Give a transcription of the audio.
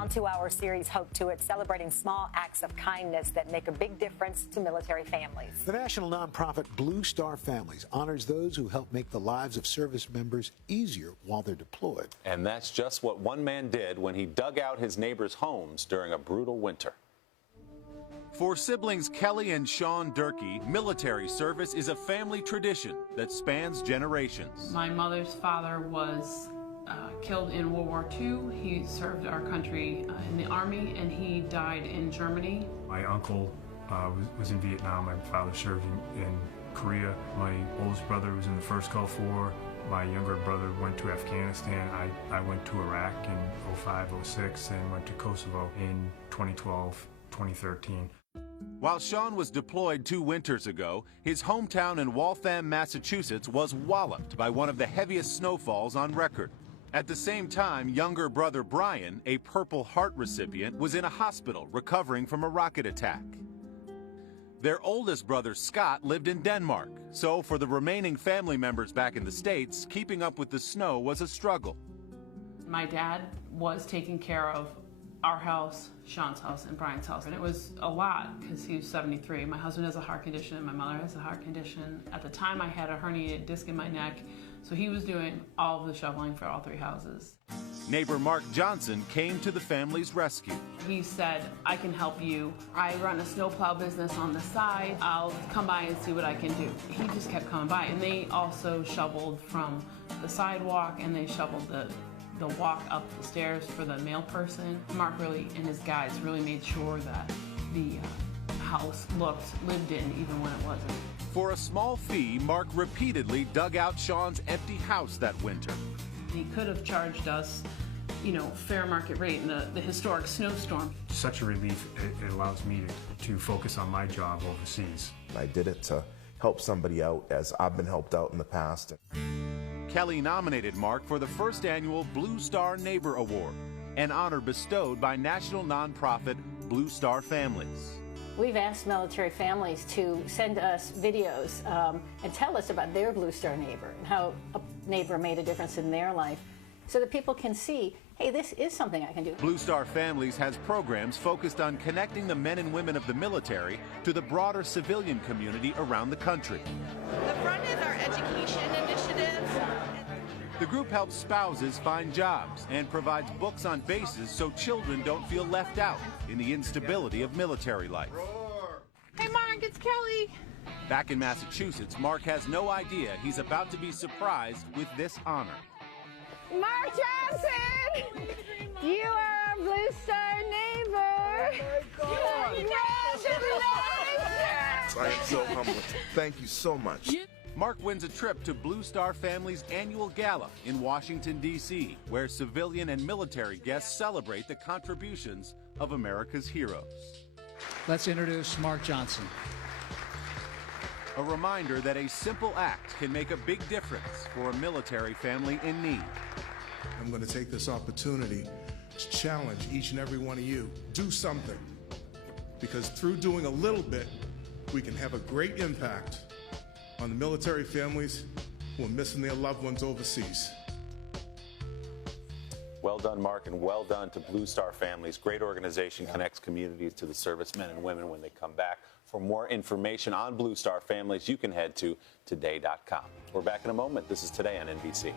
Around 2-hour series Hope to It, celebrating small acts of kindness that make a big difference to military families. The national nonprofit Blue Star Families honors those who help make the lives of service members easier while they're deployed. And that's just what one man did when he dug out his neighbors' homes during a brutal winter. For siblings Kelly and Sean Durkee, military service is a family tradition that spans generations. My mother's father was killed in World War II. He served our country in the Army, and he died in Germany. My uncle was in Vietnam. My father served in Korea. My oldest brother was in the first Gulf War. My younger brother went to Afghanistan. I went to Iraq in 05, 06, and went to Kosovo in 2012, 2013. While Sean was deployed 2 winters ago, his hometown in Waltham, Massachusetts was walloped by one of the heaviest snowfalls on record. At the same time, younger brother Brian, a Purple Heart recipient, was in a hospital recovering from a rocket attack. Their oldest brother Scott lived in Denmark, so for the remaining family members back in the States, keeping up with the snow was a struggle. My dad was taking care of our house, Sean's house, and Brian's house. And it was a lot because he was 73. My husband has a heart condition, and my mother has a heart condition. At the time, I had a herniated disc in my neck, so he was doing all of the shoveling for all 3 houses. Neighbor Mark Johnson came to the family's rescue. He said, I can help you. I run a snowplow business on the side. I'll come by and see what I can do. He just kept coming by, and they also shoveled from the sidewalk, and they shoveled the walk up the stairs for the mail person. Mark really and his guys really made sure that the house looked lived in even when it wasn't. For a small fee, Mark repeatedly dug out Sean's empty house that winter. He could have charged us, fair market rate in the historic snowstorm. Such a relief. It allows me to focus on my job overseas. I did it to help somebody out as I've been helped out in the past. Kelly nominated Mark for the first annual Blue Star Neighbor Award, an honor bestowed by national nonprofit Blue Star Families. We've asked military families to send us videos and tell us about their Blue Star neighbor and how a neighbor made a difference in their life so that people can see, hey, this is something I can do. Blue Star Families has programs focused on connecting the men and women of the military to the broader civilian community around the country. The front is our education initiative. The group helps spouses find jobs and provides books on bases so children don't feel left out in the instability of military life. Hey, Mark, it's Kelly. Back in Massachusetts, Mark has no idea he's about to be surprised with this honor. Mark Johnson, you are a Blue Star neighbor. Oh my God. Congratulations! I am so humbled. Thank you so much. Mark wins a trip to Blue Star Family's annual gala in Washington, D.C., where civilian and military guests celebrate the contributions of America's heroes. Let's introduce Mark Johnson. A reminder that a simple act can make a big difference for a military family in need. I'm going to take this opportunity to challenge each and every one of you. Do something. Because through doing a little bit, we can have a great impact on the military families who are missing their loved ones overseas. Well done, Mark, and well done to Blue Star Families. Great organization, connects communities to the servicemen and women when they come back. For more information on Blue Star Families, you can head to today.com. We're back in a moment. This is Today on NBC.